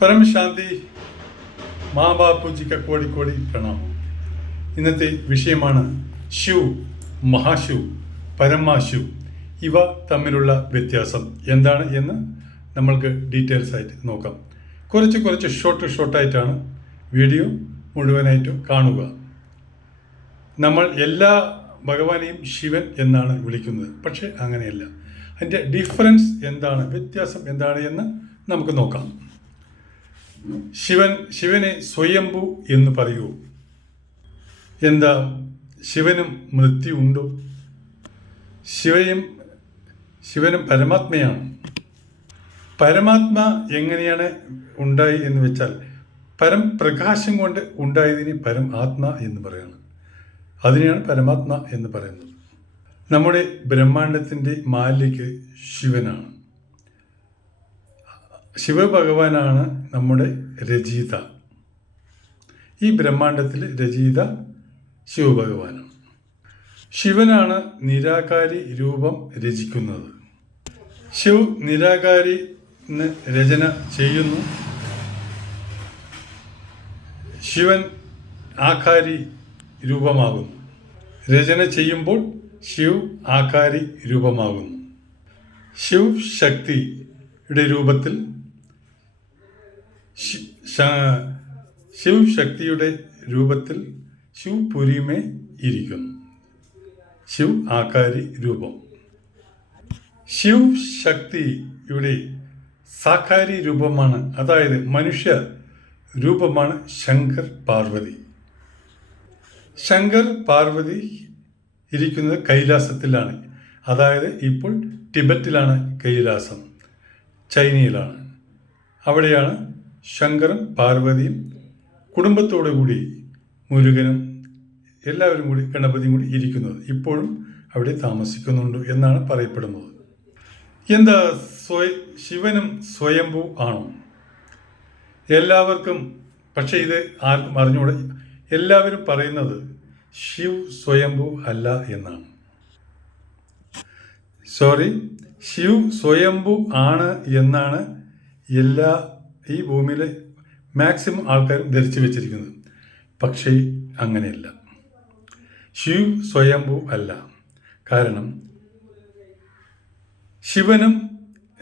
പരം ശാന്തി മാ ബാപ്പുജിക്ക് കോടി കോടി പ്രണാമം. ഇന്നത്തെ വിഷയമാണ് ശിവ് മഹാശിവ് പരമാശിവ് ഇവ തമ്മിലുള്ള വ്യത്യാസം എന്താണ് എന്ന് നമ്മൾക്ക് ഡീറ്റെയിൽസ് ആയിട്ട് നോക്കാം. കുറച്ച് കുറച്ച് ഷോർട്ട് ഷോർട്ടായിട്ടാണ് വീഡിയോ മുഴുവനായിട്ട് കാണുക. നമ്മൾ എല്ലാ ഭഗവാനെയും ശിവൻ എന്നാണ് വിളിക്കുന്നത്. പക്ഷേ അങ്ങനെയല്ല. അതിന്റെ ഡിഫറൻസ് എന്താണ് വ്യത്യാസം എന്താണ് എന്ന് നമുക്ക് നോക്കാം. ശിവൻ ശിവനെ സ്വയംഭു എന്ന് പറയൂ. എന്താ ശിവനും മൃത്യു ഉണ്ടോ? ശിവയും ശിവനും പരമാത്മയാണ്. പരമാത്മ എങ്ങനെയാണ് ഉണ്ടായി എന്ന് വെച്ചാൽ പരം പ്രകാശം കൊണ്ട് ഉണ്ടായതിന് പരം ആത്മ എന്ന് പറയുന്നത് അതിനെയാണ് പരമാത്മ എന്ന് പറയുന്നത്. നമ്മുടെ ബ്രഹ്മാണ്ടത്തിന്റെ മാലിക് ശിവനാണ്. ശിവഭഗവാനാണ് നമ്മുടെ രചയിത. ഈ ബ്രഹ്മാണ്ടത്തിൽ രചയിത ശിവഭഗവാനാണ്. ശിവനാണ് നിരാകാരി രൂപം രചിക്കുന്നത്. ശിവ് നിരാകാരി രചന ചെയ്യുന്നു. ശിവൻ ആകാരി രൂപമാകുന്നു. രചന ചെയ്യുമ്പോൾ ശിവ് ആകാരി രൂപമാകുന്നു. ശിവ് ശക്തിയുടെ രൂപത്തിൽ ശിവ് ശക്തിയുടെ രൂപത്തിൽ ശിവ് പുരിമേ ഇരിക്കുന്നു. ശിവ് ആകാരി രൂപം. ശിവ് ശക്തിയുടെ സാകാരി രൂപമാണ് അതായത് മനുഷ്യ രൂപമാണ് ശങ്കർ പാർവതി. ശങ്കർ പാർവതി ഇരിക്കുന്നത് കൈലാസത്തിലാണ് അതായത് ഇപ്പോൾ ടിബറ്റിലാണ് കൈലാസം ചൈനയിലാണ്. അവിടെയാണ് ശങ്കറും പാർവതിയും കുടുംബത്തോടു കൂടി മുരുകനും എല്ലാവരും കൂടി ഗണപതിയും കൂടി ഇരിക്കുന്നത് ഇപ്പോഴും അവിടെ താമസിക്കുന്നുണ്ട് എന്നാണ് പറയപ്പെടുന്നത്. എന്താ സ്വയ ശിവനും സ്വയംഭൂ ആണോ? എല്ലാവർക്കും പക്ഷേ ഇത് ആർക്കും അറിഞ്ഞുകൂടെ എല്ലാവരും പറയുന്നത് ശിവ് സ്വയംഭൂ അല്ല എന്നാണ്. സോറി ശിവ് സ്വയംഭൂ ആണ് എന്നാണ് എല്ലാ ഈ ഭൂമിയിലെ മാക്സിമം ആൾക്കാർ ധരിച്ചു വെച്ചിരിക്കുന്നത് പക്ഷേ അങ്ങനെയല്ല. ശിവ് സ്വയംഭൂ അല്ല. കാരണം ശിവനും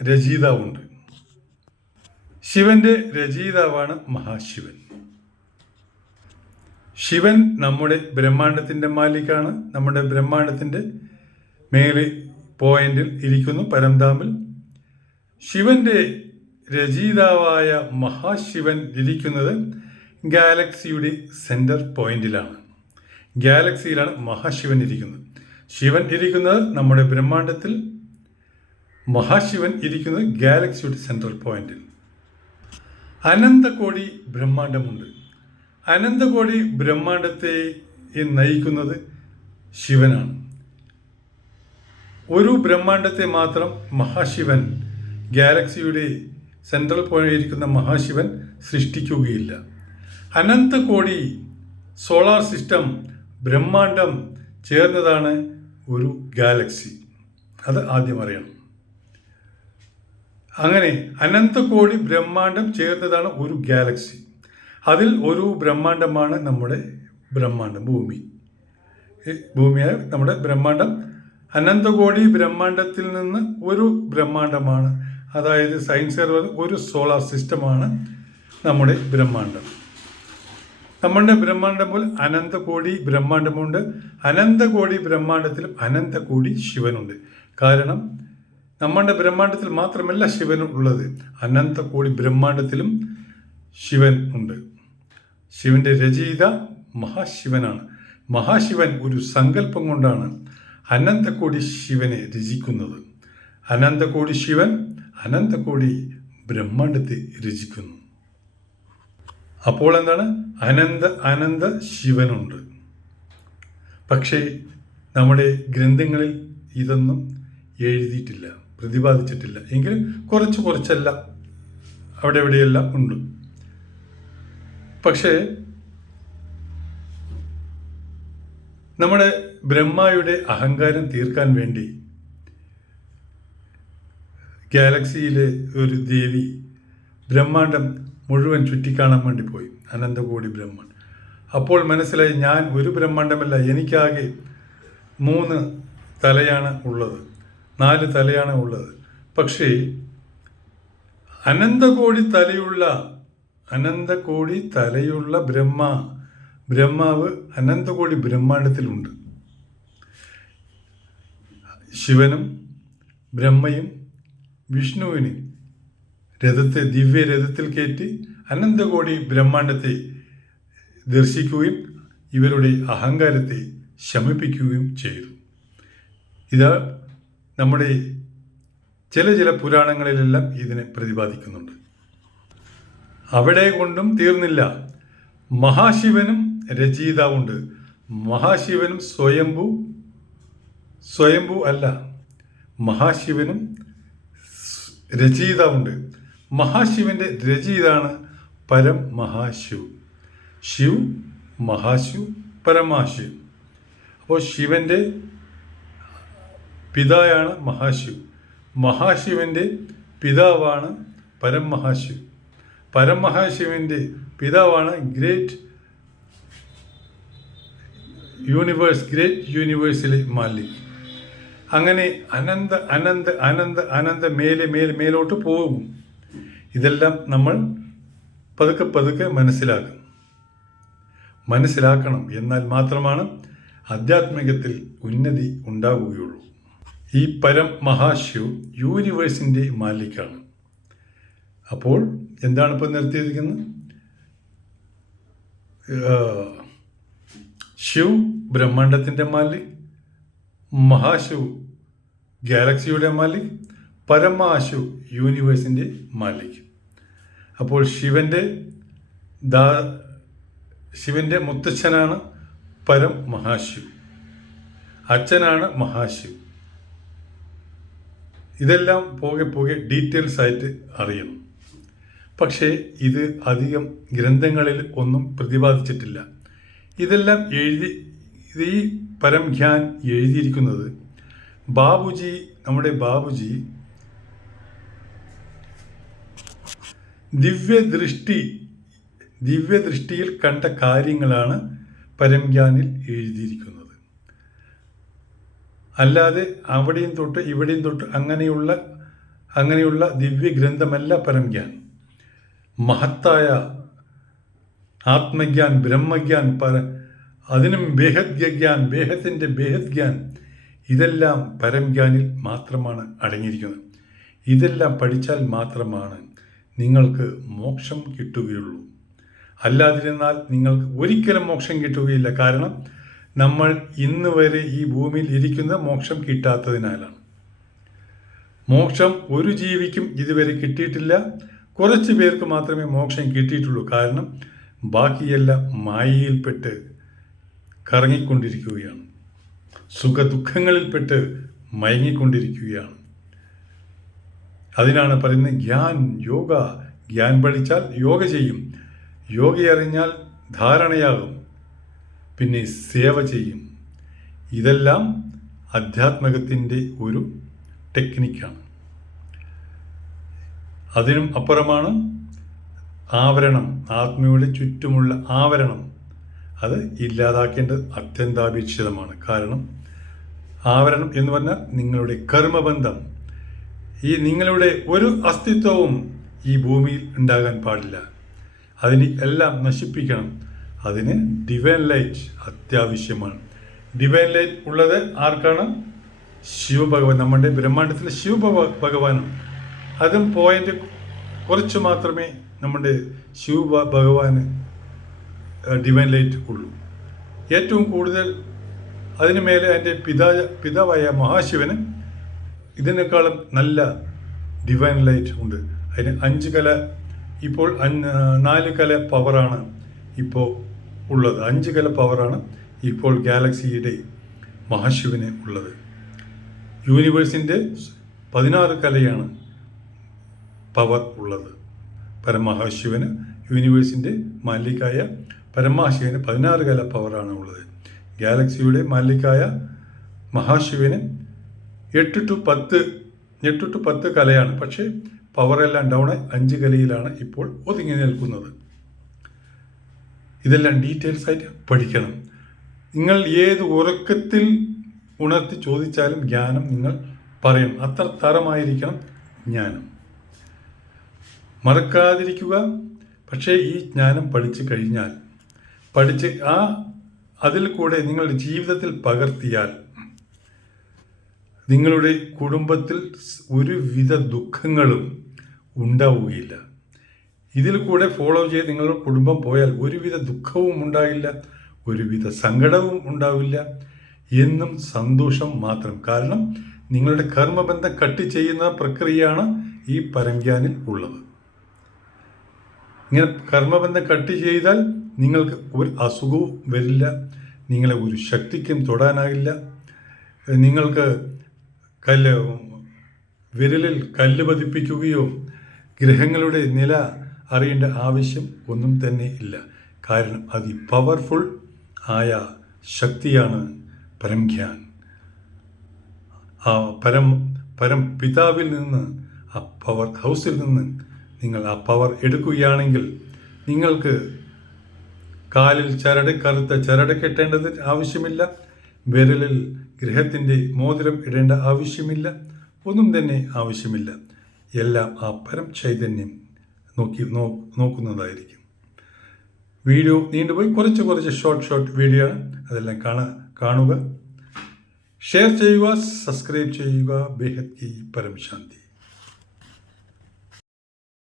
രചയിതാവുണ്ട്. ശിവന്റെ രചയിതാവാണ് മഹാശിവൻ. ശിവൻ നമ്മുടെ ബ്രഹ്മാണ്ടത്തിന്റെ മാലിക്കാണ്. നമ്മുടെ ബ്രഹ്മാണ്ടത്തിന്റെ മേലെ പോയിന്റിൽ ഇരിക്കുന്നു പരംതാമിൽ ശിവന്റെ രചയിതാവായ മഹാശിവൻ ഇരിക്കുന്നത് ഗാലക്സിയുടെ സെന്റർ പോയിന്റിലാണ്. ഗാലക്സിയിലാണ് മഹാശിവൻ ഇരിക്കുന്നത്. ശിവൻ ഇരിക്കുന്നത് നമ്മുടെ ബ്രഹ്മാണ്ടത്തിൽ മഹാശിവൻ ഇരിക്കുന്നത് ഗാലക്സിയുടെ സെൻട്രൽ പോയിന്റിൽ. അനന്തകോടി ബ്രഹ്മാണ്ടമുണ്ട് അനന്തകോടി ബ്രഹ്മാണ്ടത്തെ നയിക്കുന്നത് ശിവനാണ്. ഒരു ബ്രഹ്മാണ്ടത്തെ മാത്രം മഹാശിവൻ ഗാലക്സിയുടെ സെൻട്രൽ പോയിന്റ് ഇരിക്കുന്ന മഹാശിവൻ സൃഷ്ടിക്കുകയില്ല. അനന്ത കോടി സോളാർ സിസ്റ്റം ബ്രഹ്മാണ്ടം ചേർന്നതാണ് ഒരു ഗാലക്സി. അത് ആദ്യം അറിയണം. അങ്ങനെ അനന്തകോടി ബ്രഹ്മാണ്ടം ചേർന്നതാണ് ഒരു ഗാലക്സി. അതിൽ ഒരു ബ്രഹ്മാണ്ടമാണ് നമ്മുടെ ബ്രഹ്മാണ്ടം ഭൂമി. ഭൂമിയായ നമ്മുടെ ബ്രഹ്മാണ്ടം. അനന്തകോടി ബ്രഹ്മാണ്ടത്തിൽ നിന്ന് ഒരു ബ്രഹ്മാണ്ടമാണ് അതായത് സയൻസ് ഒരു സോളാർ സിസ്റ്റമാണ് നമ്മുടെ ബ്രഹ്മാണ്ടം. നമ്മളുടെ ബ്രഹ്മാണ്ടം പോലെ അനന്തകോടി ബ്രഹ്മാണ്ടമുണ്ട്. അനന്തകോടി ബ്രഹ്മാണ്ടത്തിലും അനന്തകോടി ശിവനുണ്ട്. കാരണം നമ്മളുടെ ബ്രഹ്മാണ്ടത്തിൽ മാത്രമല്ല ശിവൻ ഉള്ളത്. അനന്തകോടി ബ്രഹ്മാണ്ടത്തിലും ശിവൻ ഉണ്ട്. ശിവന്റെ രചയിത മഹാശിവനാണ്. മഹാശിവൻ ഒരു സങ്കല്പം കൊണ്ടാണ് അനന്തകോടി ശിവനെ രചിക്കുന്നത്. അനന്തകോടി ശിവൻ അനന്തകോടി ബ്രഹ്മാണ്ടത്തെ രചിക്കുന്നു. അപ്പോൾ എന്താണ്? അനന്ത അനന്ത ശിവനുണ്ട്. പക്ഷേ നമ്മുടെ ഗ്രന്ഥങ്ങളിൽ ഇതൊന്നും എഴുതിയിട്ടില്ല പ്രതിപാദിച്ചിട്ടില്ല. എങ്കിലും കുറച്ച് കുറച്ചല്ല അവിടെ എവിടെയെല്ലാം ഉണ്ട്. പക്ഷേ നമ്മുടെ ബ്രഹ്മയുടെ അഹങ്കാരം തീർക്കാൻ വേണ്ടി ഗാലക്സിയിലെ ഒരു ദേവി ബ്രഹ്മാണ്ടം മുഴുവൻ ചുറ്റിക്കാണാൻ വേണ്ടി പോയി. അനന്തകോടി ബ്രഹ്മൻ. അപ്പോൾ മനസ്സിലായി ഞാൻ ഒരു ബ്രഹ്മാണ്ടമല്ല എനിക്കാകെ മൂന്ന് തലയാണ് ഉള്ളത്. നാല് തലയാണ് ഉള്ളത്. പക്ഷേ അനന്തകോടി തലയുള്ള അനന്തകോടി തലയുള്ള ബ്രഹ്മ ബ്രഹ്മാവ് അനന്തകോടി ബ്രഹ്മാണ്ടത്തിലുണ്ട്. ശിവനും ബ്രഹ്മയും വിഷ്ണുവിന് രഥത്തെ ദിവ്യ രഥത്തിൽ കയറ്റി അനന്തകോടി ബ്രഹ്മാണ്ടത്തെ ദർശിക്കുകയും ഇവരുടെ അഹങ്കാരത്തെ ശമിപ്പിക്കുകയും ചെയ്തു. ഇത് നമ്മുടെ ചില ചില പുരാണങ്ങളിലെല്ലാം ഇതിനെ പ്രതിപാദിക്കുന്നുണ്ട്. അവിടെ കൊണ്ടും തീർന്നില്ല. മഹാശിവനും രചയിതാവുണ്ട്. മഹാശിവനും സ്വയംഭു സ്വയംഭു അല്ല മഹാശിവനും രചയിതാവുണ്ട്. മഹാശിവന്റെ രചയിതാണ് പരം മഹാശിവ്. ശിവ് മഹാശിവ് പരമാശിവ് അപ്പോൾ ശിവന്റെ പിതായാണ് മഹാശിവ്. മഹാശിവന്റെ പിതാവാണ് പരം മഹാശിവ്. പരം മഹാശിവന്റെ പിതാവാണ് ഗ്രേറ്റ് യൂണിവേഴ്സ് ഗ്രേറ്റ് യൂണിവേഴ്സിലെ മാലിക്. അങ്ങനെ അനന്ത അനന്ത അനന്ത അനന്ത മേലെ മേലെ മേലോട്ട് പോകും. ഇതെല്ലാം നമ്മൾ പതുക്കെ പതുക്കെ മനസ്സിലാക്കും. മനസ്സിലാക്കണം എന്നാൽ മാത്രമാണ് ആധ്യാത്മികത്തിൽ ഉന്നതി ഉണ്ടാവുകയുള്ളൂ. ഈ പരം മഹാശിവ് യൂണിവേഴ്സിന്റെ മാലിക്കാണ്. അപ്പോൾ എന്താണ് ഇപ്പോൾ നിർത്തിയിരിക്കുന്നത്? ശിവ് ബ്രഹ്മാണ്ടത്തിന്റെ മാലിക് മഹാശിവ് ഗാലക്സിയുടെ മാലിക് പരമാശു യൂണിവേഴ്സിന്റെ മാലിക്. അപ്പോൾ ശിവന്റെ ദാ ശിവന്റെ മുത്തച്ഛനാണ് പരം മഹാശിവ്. അച്ഛനാണ് മഹാശിവ്. ഇതെല്ലാം പോകെ പോകെ ഡീറ്റെയിൽസ് ആയിട്ട് അറിയണം. പക്ഷേ ഇത് അധികം ഗ്രന്ഥങ്ങളിൽ ഒന്നും പ്രതിപാദിച്ചിട്ടില്ല. ഇതെല്ലാം എഴുതി ഈ പരംഖ്യാൻ എഴുതിയിരിക്കുന്നത് ബാബുജി നമ്മുടെ ബാബുജി ദിവ്യദൃഷ്ടി ദിവ്യദൃഷ്ടിയിൽ കണ്ട കാര്യങ്ങളാണ് പരംഖ്യാനിൽ എഴുതിയിരിക്കുന്നത്. അല്ലാതെ അവിടെയും തൊട്ട് ഇവിടെയും തൊട്ട് അങ്ങനെയുള്ള അങ്ങനെയുള്ള ദിവ്യഗ്രന്ഥമല്ല പരംഖ്യാൻ മഹത്തായ ആത്മജ്ഞാൻ ബ്രഹ്മജ്ഞാൻ പര അതിനും ബേഹദ് ഗ്യാൻ ബേഹത്തിന്റെ ബേഹദ് ഗ്യാൻ ഇതെല്ലാം പരംജ്ഞാനിൽ മാത്രമാണ് അടങ്ങിയിരിക്കുന്നത്. ഇതെല്ലാം പഠിച്ചാൽ മാത്രമാണ് നിങ്ങൾക്ക് മോക്ഷം കിട്ടുകയുള്ളൂ. അല്ലാതിരുന്നാൽ നിങ്ങൾക്ക് ഒരിക്കലും മോക്ഷം കിട്ടുകയില്ല. കാരണം നമ്മൾ ഇന്ന് വരെ ഈ ഭൂമിയിൽ ഇരിക്കുന്ന മോക്ഷം കിട്ടാത്തതിനാലാണ്. മോക്ഷം ഒരു ജീവിക്കും ഇതുവരെ കിട്ടിയിട്ടില്ല. കുറച്ച് പേർക്ക് മാത്രമേ മോക്ഷം കിട്ടിയിട്ടുള്ളൂ. കാരണം ബാക്കിയെല്ലാം മായയിൽപ്പെട്ട് കറങ്ങിക്കൊണ്ടിരിക്കുകയാണ്. സുഖദുഃഖങ്ങളിൽപ്പെട്ട് മയങ്ങിക്കൊണ്ടിരിക്കുകയാണ്. അതിനാണ് പറയുന്നത് ജ്ഞാൻ യോഗ. ജ്ഞാൻ പഠിച്ചാൽ യോഗ ചെയ്യും. യോഗ അറിഞ്ഞാൽ ധാരണയാകും. പിന്നെ സേവ ചെയ്യും. ഇതെല്ലാം അധ്യാത്മകത്തിന്റെ ഒരു ടെക്നിക്കാണ്. അതിനും അപ്പുറമാണ് ആവരണം ആത്മയുടെ ചുറ്റുമുള്ള ആവരണം. അത് ഇല്ലാതാക്കേണ്ടത് അത്യന്താപേക്ഷിതമാണ്. കാരണം ആവരണം എന്ന് പറഞ്ഞാൽ നിങ്ങളുടെ കർമ്മബന്ധം. ഈ നിങ്ങളുടെ ഒരു അസ്തിത്വവും ഈ ഭൂമിയിൽ ഉണ്ടാകാൻ പാടില്ല. അതിന് എല്ലാം നശിപ്പിക്കണം. അതിന് ഡിവൈൻ ലൈറ്റ് അത്യാവശ്യമാണ്. ഡിവൈൻ ലൈറ്റ് ഉള്ളത് ആർക്കാണ്? ശിവഭഗവാൻ നമ്മുടെ ബ്രഹ്മാണ്ടത്തിലെ ശിവ ഭഗവാനും അതും പോയിന്റ് കുറച്ച് മാത്രമേ നമ്മുടെ ശിവ ഭഗവാന് ഡിവൈൻ ലൈറ്റ് ഉള്ളൂ. ഏറ്റവും കൂടുതൽ അതിന് മേലെ എന്റെ പിതാ പിതാവായ മഹാശിവന് ഇതിനേക്കാളും നല്ല ഡിവൈൻ ലൈറ്റ് ഉണ്ട്. അതിന് അഞ്ച് കല ഇപ്പോൾ നാല് കല പവറാണ് ഇപ്പോൾ ഉള്ളത്. അഞ്ച് കല പവറാണ് ഇപ്പോൾ ഗാലക്സിയുടെ മഹാശിവന് ഉള്ളത്. യൂണിവേഴ്സിന്റെ പതിനാറ് കലയാണ് പവർ ഉള്ളത്. പരമഹാശിവന് യൂണിവേഴ്സിന്റെ മാലിക്കായ പരമഹാശിവന് പതിനാറ് കല പവറാണ് ഉള്ളത്. ഗാലക്സിയുടെ മാലിക്കായ മഹാശിവന് എട്ട് ടു പത്ത് എട്ട് ടു പത്ത് കലയാണ്. പക്ഷേ പവറെല്ലാം ഡൗൺ അഞ്ച് കലയിലാണ് ഇപ്പോൾ ഒതുങ്ങി നിൽക്കുന്നത്. ഇതെല്ലാം ഡീറ്റെയിൽസ് ആയിട്ട് പഠിക്കണം. നിങ്ങൾ ഏത് ഉറക്കത്തിൽ ഉണർത്തി ചോദിച്ചാലും ജ്ഞാനം നിങ്ങൾ പറയും. അത്ര തരമായിരിക്കണം ജ്ഞാനം. മറക്കാതിരിക്കുക. പക്ഷേ ഈ ജ്ഞാനം പഠിച്ചു കഴിഞ്ഞാൽ പഠിച്ച് ആ അതിൽ കൂടെ നിങ്ങളുടെ ജീവിതത്തിൽ പകർത്തിയാൽ നിങ്ങളുടെ കുടുംബത്തിൽ ഒരുവിധ ദുഃഖങ്ങളും ഉണ്ടാവുകയില്ല. ഇതിൽ കൂടെ ഫോളോ ചെയ്ത് നിങ്ങളുടെ കുടുംബം പോയാൽ ഒരുവിധ ദുഃഖവും ഉണ്ടാകില്ല ഒരുവിധ സങ്കടവും ഉണ്ടാവില്ല എന്നും സന്തോഷം മാത്രം. കാരണം നിങ്ങളുടെ കർമ്മബന്ധം കട്ട് ചെയ്യുന്ന പ്രക്രിയയാണ് ഈ പരംഗ്യാനിൽ ഉള്ളത്. ഇങ്ങനെ കർമ്മബന്ധം കട്ട് ചെയ്താൽ നിങ്ങൾക്ക് ഒരു അസുഖവും വരില്ല നിങ്ങളെ ഒരു ശക്തിക്കും തൊടാനാകില്ല. നിങ്ങൾക്ക് കല്ല് വിരലിൽ കല്ല് പതിപ്പിക്കുകയോ ഗ്രഹങ്ങളുടെ നില അറിയേണ്ട ആവശ്യം ഒന്നും തന്നെ ഇല്ല. കാരണം അതി പവർഫുൾ ആയ ശക്തിയാണ് പരംഖ്യാൻ. ആ പരം പരം പിതാവിൽ നിന്ന് ആ പവർ ഹൗസിൽ നിന്ന് നിങ്ങൾ ആ പവർ എടുക്കുകയാണെങ്കിൽ നിങ്ങൾക്ക് കാലിൽ ചരട് കറുത്ത ചരട് കെട്ടേണ്ടത് ആവശ്യമില്ല. വിരലിൽ ഗ്രഹത്തിന്റെ മോതിരം ഇടേണ്ട ആവശ്യമില്ല. ഒന്നും തന്നെ ആവശ്യമില്ല. എല്ലാം ആ പരം ചൈതന്യം നോക്കി നോക്കുന്നതായിരിക്കും. വീഡിയോ നീണ്ടുപോയി. കുറച്ച് കുറച്ച് ഷോർട്ട് ഷോർട്ട് വീഡിയോ ആണ്. അതെല്ലാം കാണാ കാണുക. ഷെയർ ചെയ്യുക സബ്സ്ക്രൈബ് ചെയ്യുക. ബേഹത് കി പരം ശാന്തി